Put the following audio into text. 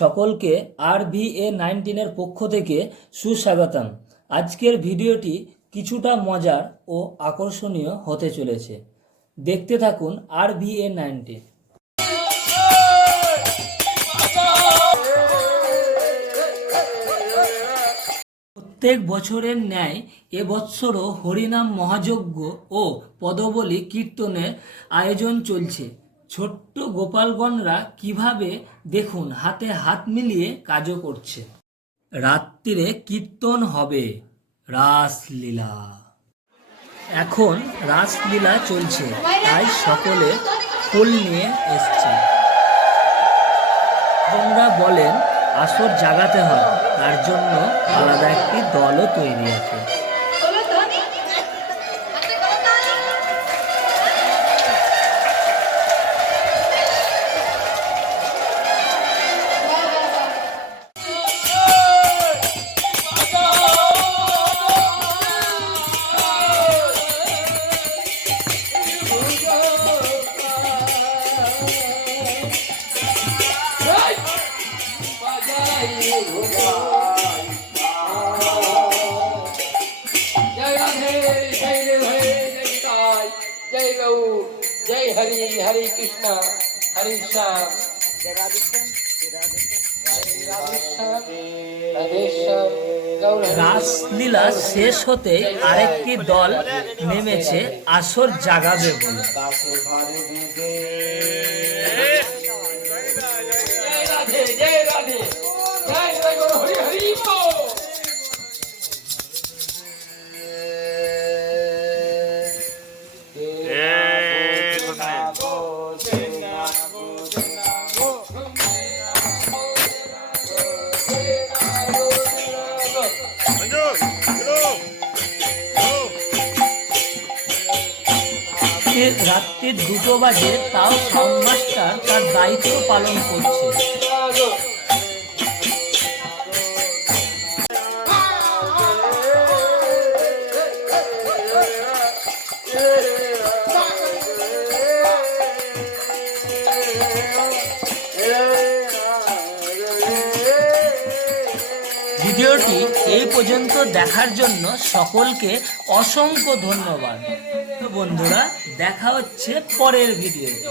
সকলকে RVA19 পক্ষ থেকে সুস্বাগতম। আজকের ভিডিওটি কিছুটা মজার ও আকর্ষণীয় হতে চলেছে। দেখতে থাকুন RVA19। প্রত্যেক বছরের ন্যায় এবৎসরও হরিনাম মহাযজ্ঞ ও পদবলি কীর্তনের আয়োজন চলছে। ছোট্ট গোপালগণরা কিভাবে দেখুন হাতে হাত মিলিয়ে কাজও করছে। রাত্রিরে কীর্তন হবে, রাসলীলা। এখন রাসলীলা চলছে, তাই সকলে ফুল নিয়ে এসছে। তোমরা বলেন আসর জাগাতে হয়, তার জন্য আলাদা একটি দলও তৈরি আছে। जय गौर, जय हरि हरि कृष्ण हरि श्याम, जय राधे श्याम। রাসলীলা শেষ হতে আরেকটি দল নেমেছে আসর জাগাবে বলে। जय राधे जय गौर हरि हरि बोल। রাত্রি 2টো বাজে, তাও সাউন্ড মাস্টার তার দায়িত্ব পালন করছে। ভিডিওটি এই পর্যন্ত দেখার জন্য সকলকে অসংখ্য ধন্যবাদ। বন্ধুরা, দেখা হচ্ছে পরের ভিডিওতে।